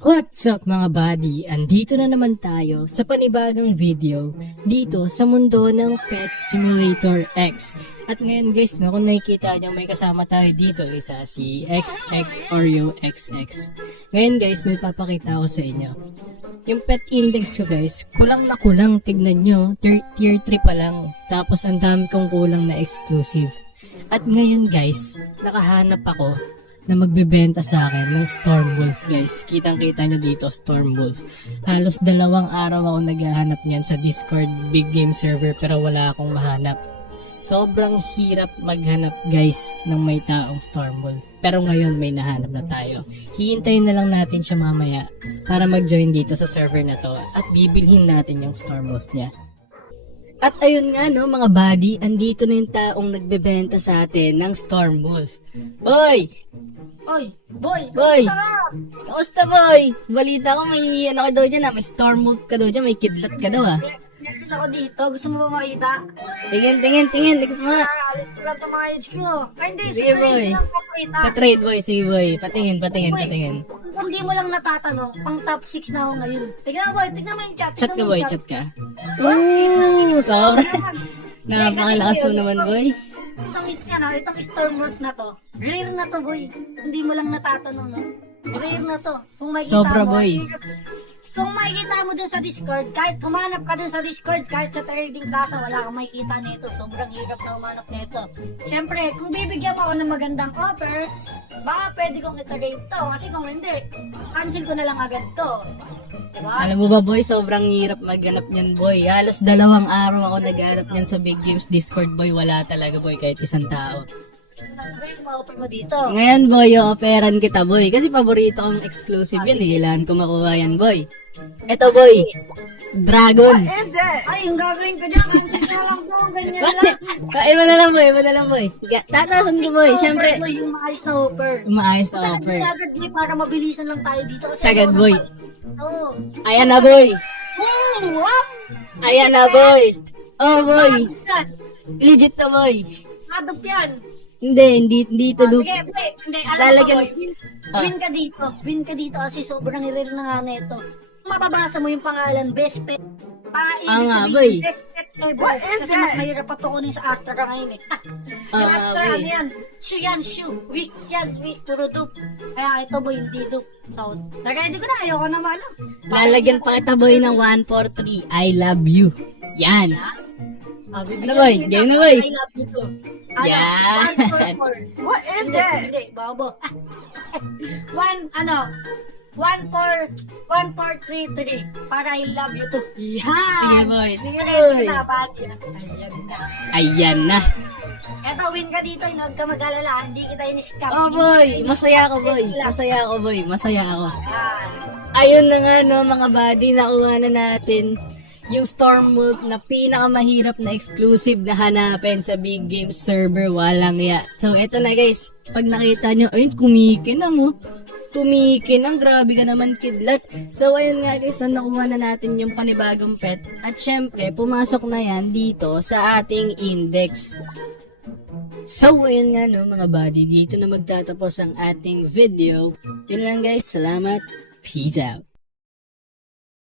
What's up mga buddy? Andito na naman tayo sa panibagong video dito sa mundo ng Pet Simulator X. At ngayon guys, kung nakikita nyo may kasama tayo dito, isa si XX Oreo XX. Ngayon guys, may papakita ko sa inyo. Yung pet index ko guys, kulang na kulang, tignan nyo, tier 3 pa lang. Tapos ang dami kong kulang na exclusive. At ngayon guys, nakahanap ako na magbebenta sa akin ng Stormwolf guys. Kitang-kita nyo dito, Stormwolf. Halos 2 araw ako naghahanap niyan sa Discord big game server pero wala akong mahanap. Sobrang hirap maghanap guys ng may taong Stormwolf. Pero ngayon may nahanap na tayo. Hihintayin na lang natin siya mamaya para mag-join dito sa server na to at bibilhin natin yung Stormwolf niya. At ayun nga no mga buddy, andito na yung taong nagbebenta sa atin ng Stormwolf. Boy! Oy, boy! Boy! Kamusta ka? Kamusta boy? Balita ko may ano ka daw dyan may Stormwolf ka daw dyan, may kidlat ka daw Meron ako dito. Gusto mo ba makita? Tingin, tingin mo nga. Alit ko lang itong mga age ko. Ay, hindi. Sige, Sa trade boy. lang papakita. Sa trade boy, sige boy. Patingin. Boy, kung hindi mo lang natatanong, pang top 6 na ako ngayon. Tignan mo, boy. Tignan mo yung chat. Chat ka tignan mo boy, yung chat ka. Ooh, sobrang napakalakas mo naman boy. Itong Stormwolf na to. Rare na to, boy. Hindi mo lang natatanong, no? Rare na to. Kung makikita Sobra, mo, boy. Kung makikita mo dun sa Discord, kahit humanap ka dun sa Discord, kahit sa Trading Plaza, wala kang makikita nito. Sobrang hirap na humanap nito. Siyempre, kung bibigyan mo ako ng magandang offer, baka pwede kong ita-rate to. Kasi kung hindi, cancel ko na lang agad to. Diba? Alam mo ba boy, sobrang hirap maghanap niyan boy. Halos 2 araw ako naghanap niyan sa Big Games Discord boy. Wala talaga boy, kahit isang tao. Ano yung ma-offer mo dito? Ngayon boy, operan kita boy. Kasi paborito kong exclusive yan. Kailangan ko makuha yan boy. Eto boy, Dragon. Ay, yung gagawin ko dyan, cancel na lang to. Ganyan lang. Kain mo na lang boy. Tatasan ko boy, syempre. Boy, yung maayos na offer. Umaayos na Sagad offer. agad boy, para mabilisan lang tayo dito. Kasi Sagad, boy. Oo. Ayan na boy. Wow! Ayan na boy. Oh boy. Adop yan. Legit na boy. Adop yan. Hindi ito dupe. Sige, boy. Hindi, alam Lalagyan- mo, boy. Win ka dito. Win ka dito kasi sobrang rare na nga na ito. Kung mababasa mo yung pangalan, best pet. Nga, boy. Best pet ever. Kasi mas mahirap pa to kunin sa Astra ngayon eh. Yung Astra, boy. ano yan? Shoe yan, shoe. Weak yan, weak. Puro dupe. Kaya ito boy, hindi dupe. So, nag-ready ko na. Ayoko na malo. Lalagyan pa kita boy ng 143. I love you. Yan. Ano, boy? Game na, boy. I love you too. Yan. What is that? Hindi, babo. 1433 para I love you too. Yan. Sige boy. Sige Ready boy. na, buddy. Ayan na. Ayan na. Eto, win ka dito. Huwag ka mag-alala. Hindi kita in-scam. Oh boy. Masaya ako boy. Masaya ako boy. Masaya ako. Yan. Ayun na nga no mga buddy. Nakuha na natin yung Stormwolf na pinakamahirap na exclusive na hanapin sa Big Game server. Walang ya. So eto na guys. Pag nakita nyo, ayun kumikinang oh. Kumikinang, grabe ka naman kidlat. So ayun nga guys, nakuha na natin yung panibagong pet. At syempre, pumasok na yan dito sa ating index. So ayun nga no mga buddy, dito na magtatapos ang ating video. Yun lang guys, salamat. Peace out.